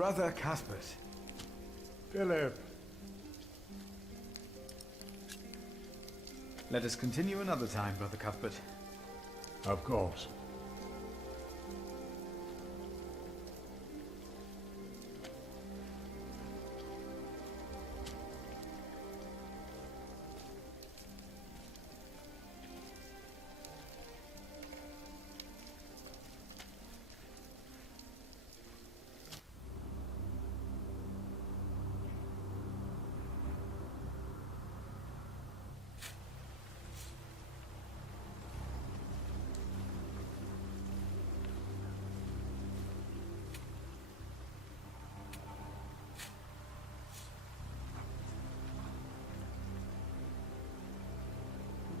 Brother Cuthbert. Philip. Let us continue another time, Brother Cuthbert. Of course.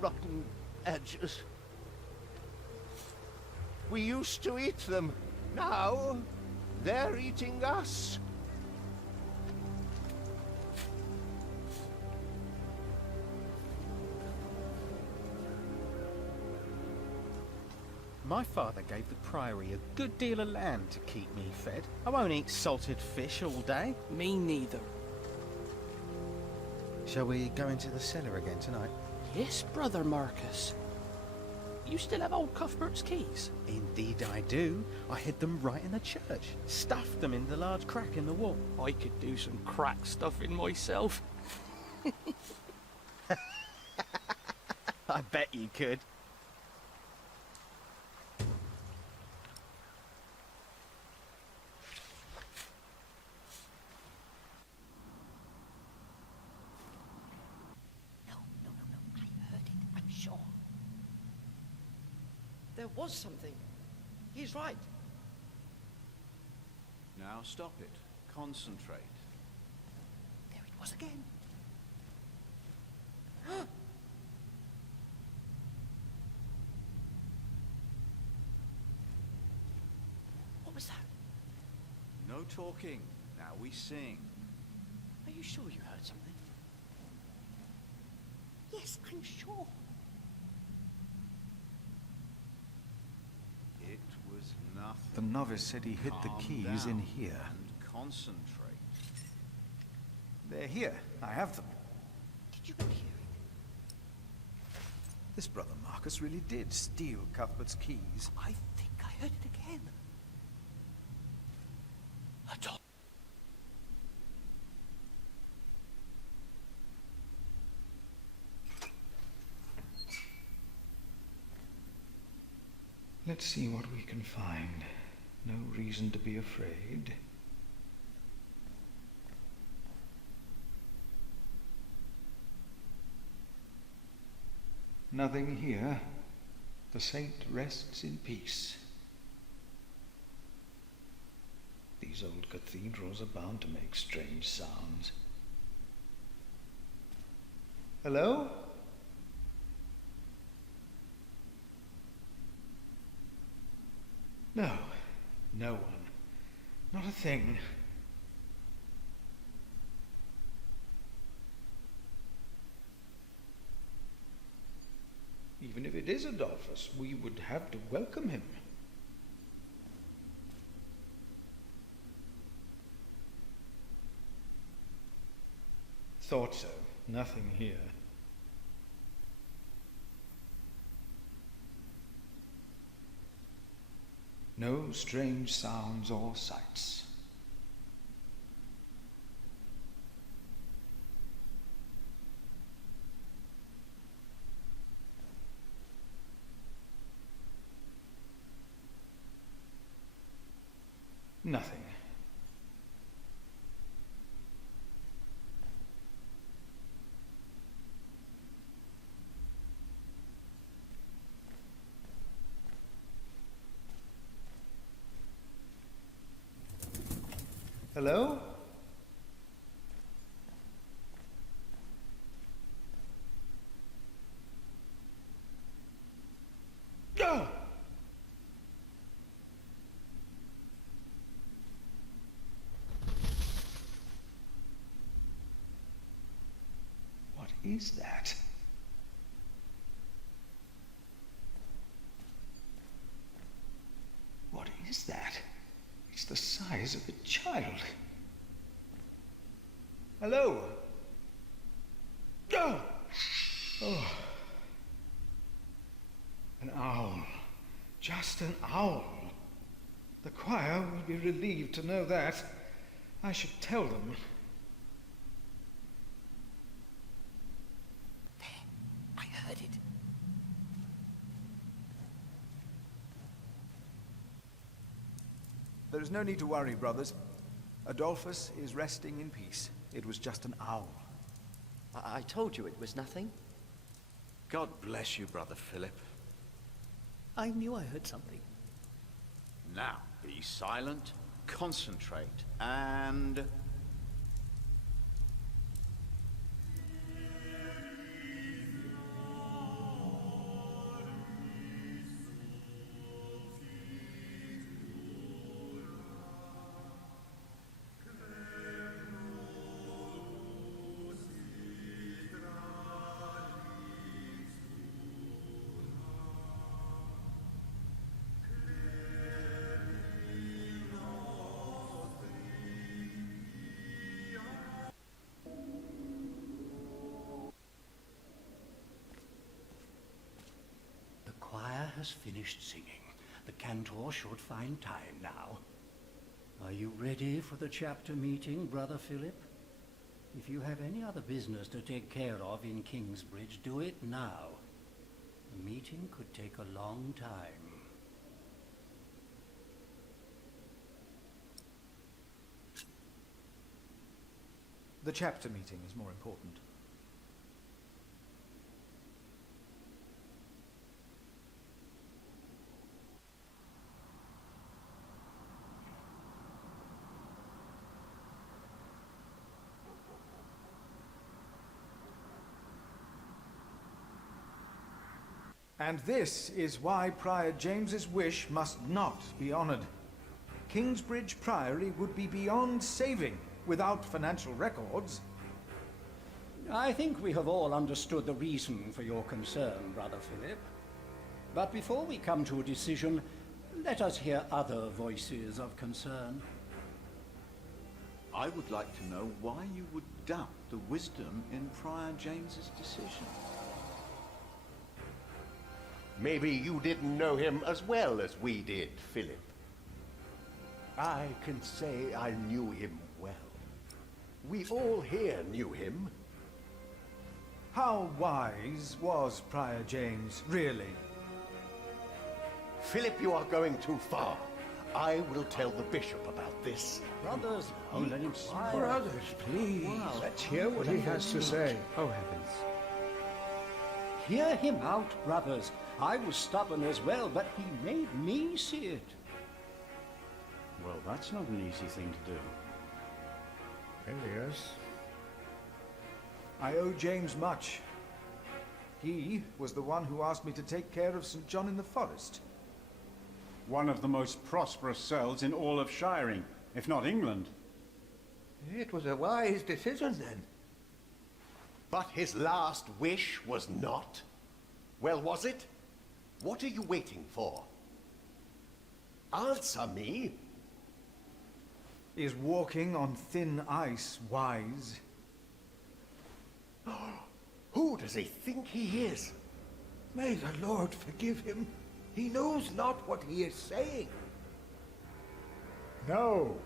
Rotten edges. We used to eat them. Now, they're eating us. My father gave the Priory a good deal of land to keep me fed. I won't eat salted fish all day. Me neither. Shall we go into the cellar again tonight? Yes, Brother Marcus. You still have old Cuthbert's keys? Indeed I do. I hid them right in the church. Stuffed them in the large crack in the wall. I could do some crack stuffing myself. I bet you could. There was something. He's right. Now stop it. Concentrate. There it was again. What was that? No talking. Now we sing. Are you sure you heard something? Yes, I'm sure. It was nothing. The novice said he hid the Calm keys in down here. And concentrate. They're here. I have them. Did you not hear it? This Brother Marcus really did steal Cuthbert's keys. I think I heard it again. I told. Let's see what we can find. No reason to be afraid. Nothing here. The saint rests in peace. These old cathedrals are bound to make strange sounds. Hello? No, no one. Not a thing. Even if it is Adolphus, we would have to welcome him. Thought so. Nothing here. No strange sounds or sights. Nothing. Hello? Ah! What is that? What is that? It's the sun. size of a child. Hello? Oh! Oh. An owl. Just an owl. The choir will be relieved to know that. I should tell them. There, I heard it. There is no need to worry, brothers. Adolphus is resting in peace. It was just an owl. I told you it was nothing. God bless you, Brother Philip. I knew I heard something. Now, be silent, concentrate, and... The choir has finished singing. The cantor should find time now. Are you ready for the chapter meeting, Brother Philip? If you have any other business to take care of in Kingsbridge, do it now. The meeting could take a long time. The chapter meeting is more important. And this is why Prior James's wish must not be honoured. Kingsbridge Priory would be beyond saving without financial records. I think we have all understood the reason for your concern, Brother Philip. But before we come to a decision, let us hear other voices of concern. I would like to know why you would doubt the wisdom in Prior James's decision. Maybe you didn't know him as well as we did, Philip. I can say I knew him well. We all here knew him. How wise was Prior James, really? Philip, you are going too far. I will tell the bishop about this. Brothers, let him speak. Brothers, please. Let's hear what he has to say. Oh, heavens. Hear him out, brothers. I was stubborn as well, but he made me see it. Well, that's not an easy thing to do. Yes. I owe James much. He was the one who asked me to take care of St. John in the Forest. One of the most prosperous cells in all of Shiring, if not England. It was a wise decision then. But his last wish was not. Well, was it? What are you waiting for? Answer me. Is walking on thin ice wise? Who does he think he is? May the Lord forgive him. He knows not what he is saying. No.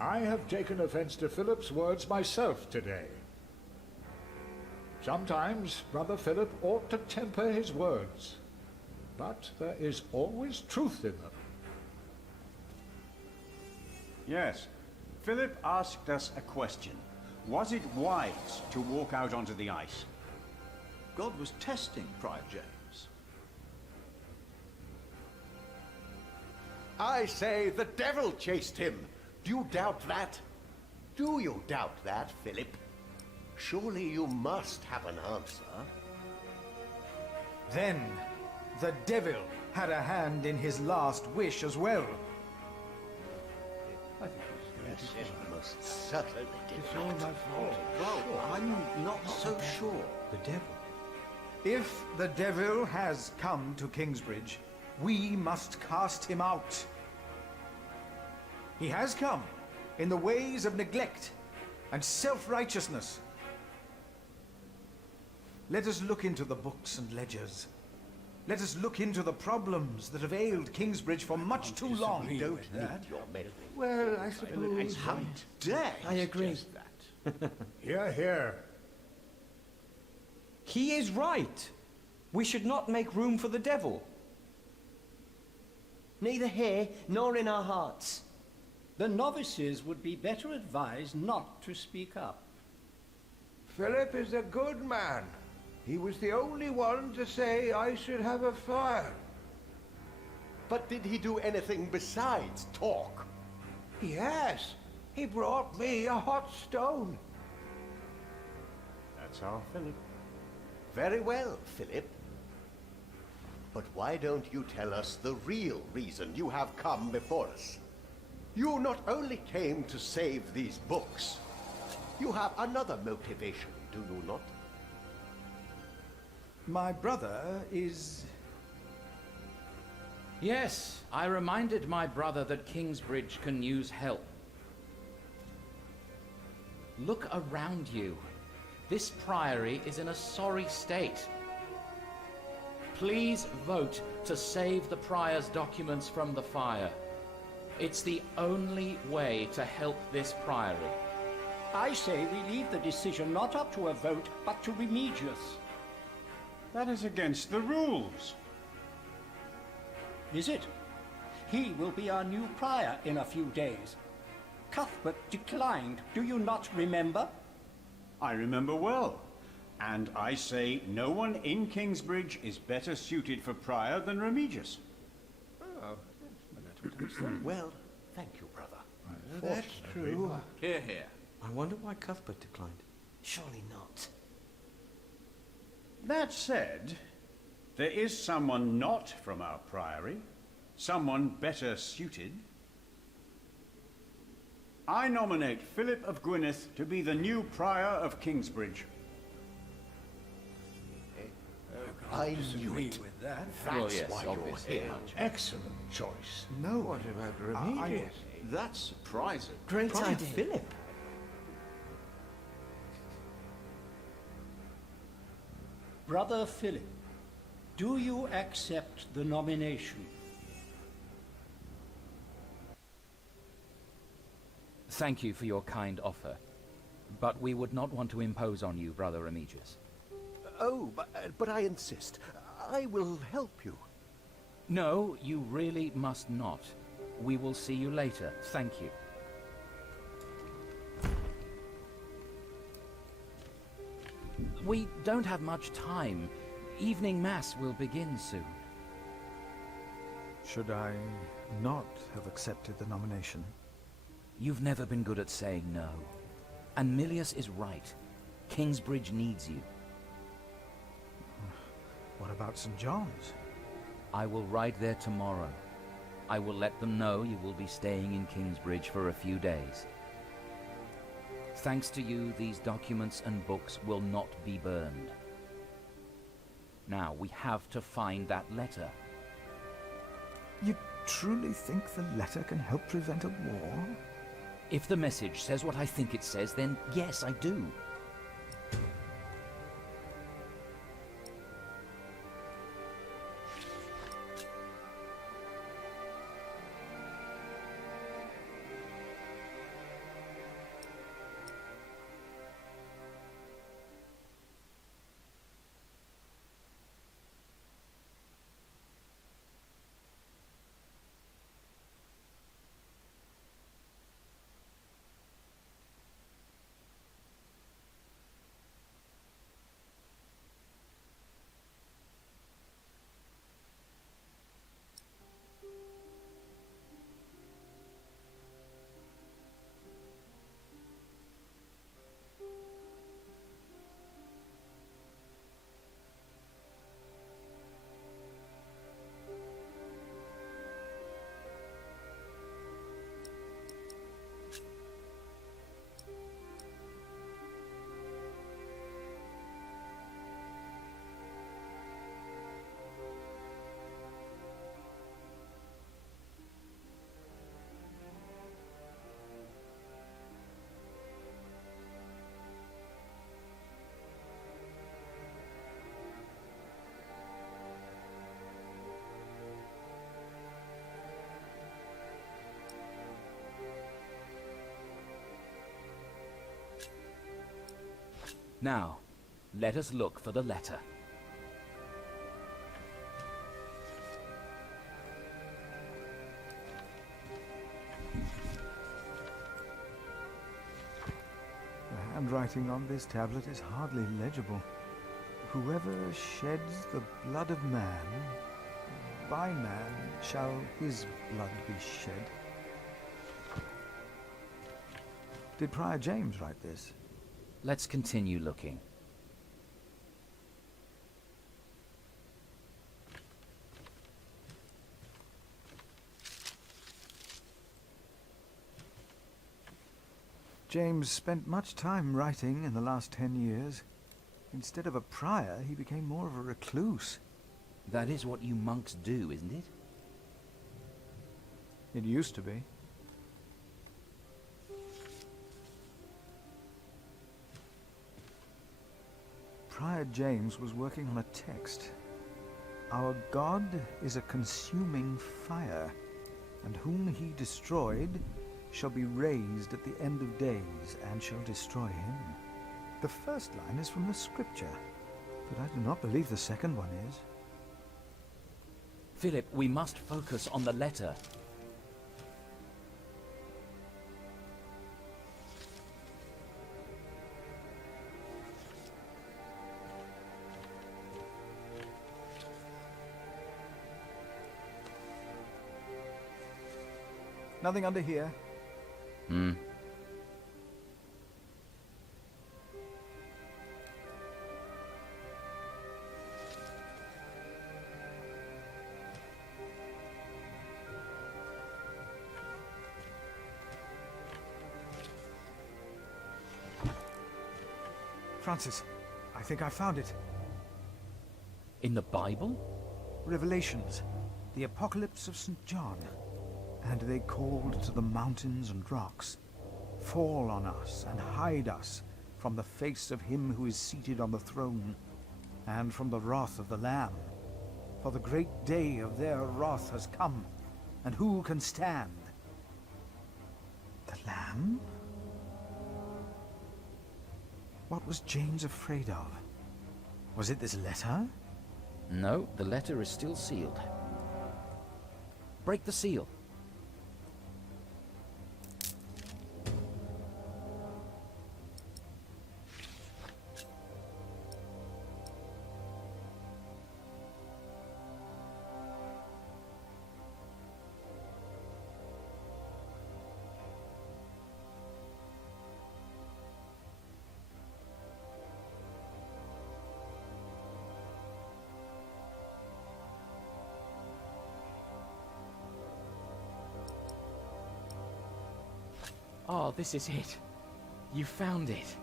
I have taken offense to Philip's words myself today. Sometimes Brother Philip ought to temper his words, but there is always truth in them. Yes. Philip asked us a question. Was it wise to walk out onto the ice? God was testing Prior James. I say the devil chased him. Do you doubt that? Do you doubt that, Philip? Surely you must have an answer. Then, the devil had a hand in his last wish as well. Yes, it most certainly did. It's all my fault. Well, I'm not so sure. The devil. If the devil has come to Kingsbridge, we must cast him out. He has come in the ways of neglect and self-righteousness. Let us look into the books and ledgers. Let us look into the problems that have ailed Kingsbridge for much too long. We don't need your meddling. Well, I suppose... How dare I agree. Hear, hear. He is right. We should not make room for the devil. Neither here nor in our hearts. The novices would be better advised not to speak up. Philip is a good man. He was the only one to say I should have a fire. But did he do anything besides talk? Yes, he brought me a hot stone. That's our Philip. Very well, Philip. But why don't you tell us the real reason you have come before us? You not only came to save these books, you have another motivation, do you not? My brother is... Yes, I reminded my brother that Kingsbridge can use help. Look around you. This priory is in a sorry state. Please vote to save the prior's documents from the fire. It's the only way to help this priory. I say we leave the decision not up to a vote, but to Remigius. That is against the rules. Is it? He will be our new prior in a few days. Cuthbert declined, do you not remember? I remember well. And I say no one in Kingsbridge is better suited for prior than Remigius. Well, thank you, brother. That's true. Hear, hear. I wonder why Cuthbert declined. Surely not. That said, there is someone not from our priory, someone better suited. I nominate Philip of Gwynedd to be the new prior of Kingsbridge. I knew it. With that. That's yes, why you're obviously. here. Excellent choice. No. What about Remigius? That's surprising. Great Prior idea. Philip. Brother Philip, do you accept the nomination? Thank you for your kind offer, but we would not want to impose on you, Brother Remigius. Oh, but I insist. I will help you. No, you really must not. We will see you later. Thank you. We don't have much time. Evening Mass will begin soon. Should I not have accepted the nomination? You've never been good at saying no. And Milius is right. Kingsbridge needs you. What about St. John's? I will ride there tomorrow. I will let them know you will be staying in Kingsbridge for a few days. Thanks to you, these documents and books will not be burned. Now, we have to find that letter. You truly think the letter can help prevent a war? If the message says what I think it says, then yes, I do. Now, let us look for the letter. The handwriting on this tablet is hardly legible. Whoever sheds the blood of man, by man shall his blood be shed. Did Prior James write this? Let's continue looking. James spent much time writing in the last 10 years. Instead of a prior, he became more of a recluse. That is what you monks do, isn't it? It used to be. Prior James was working on a text. Our God is a consuming fire, and whom he destroyed shall be raised at the end of days, and shall destroy him. The first line is from the scripture, but I do not believe the second one is. Philip, we must focus on the letter. Nothing under here. Francis, I think I found it. In the Bible? Revelations, the Apocalypse of St. John. And they called to the mountains and rocks, "Fall on us and hide us from the face of him who is seated on the throne, and from the wrath of the Lamb. For the great day of their wrath has come, and who can stand?" The Lamb? What was James afraid of? Was it this letter? No, the letter is still sealed. Break the seal. Oh, this is it. You found it.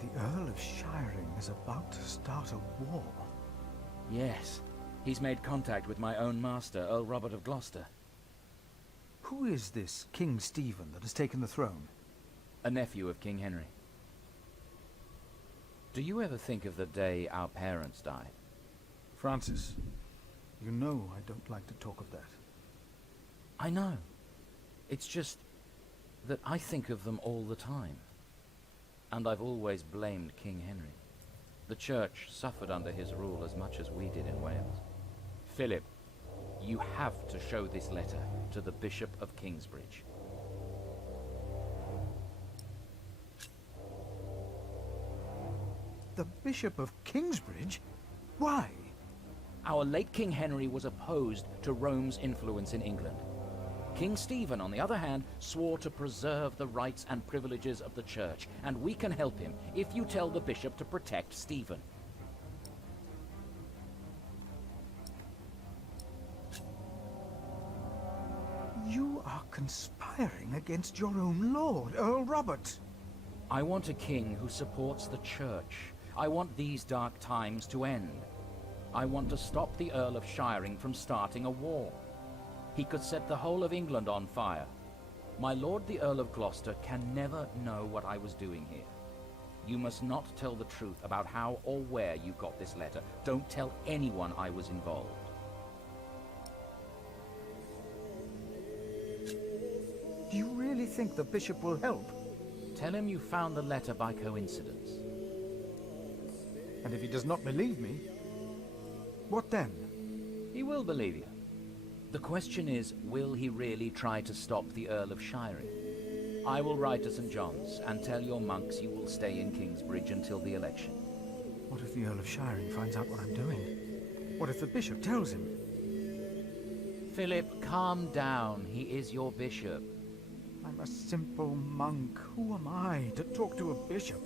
The Earl of Shiring is about to start a war. Yes. He's made contact with my own master, Earl Robert of Gloucester. Who is this King Stephen that has taken the throne? A nephew of King Henry. Do you ever think of the day our parents died? Francis, you know I don't like to talk of that. I know. It's just that I think of them all the time. And I've always blamed King Henry. The church suffered under his rule as much as we did in Wales. Philip, you have to show this letter to the Bishop of Kingsbridge. The Bishop of Kingsbridge? Why? Our late King Henry was opposed to Rome's influence in England. King Stephen, on the other hand, swore to preserve the rights and privileges of the church, and we can help him if you tell the bishop to protect Stephen. You are conspiring against your own lord, Earl Robert. I want a king who supports the church. I want these dark times to end. I want to stop the Earl of Shiring from starting a war. He could set the whole of England on fire. My lord the Earl of Gloucester can never know what I was doing here. You must not tell the truth about how or where you got this letter. Don't tell anyone I was involved. Do you really think the bishop will help? Tell him you found the letter by coincidence. And if he does not believe me, what then? He will believe you. The question is, will he really try to stop the Earl of Shiring? I will ride to St. John's and tell your monks you will stay in Kingsbridge until the election. What if the Earl of Shiring finds out what I'm doing? What if the bishop tells him? Philip, calm down. He is your bishop. I'm a simple monk. Who am I to talk to a bishop?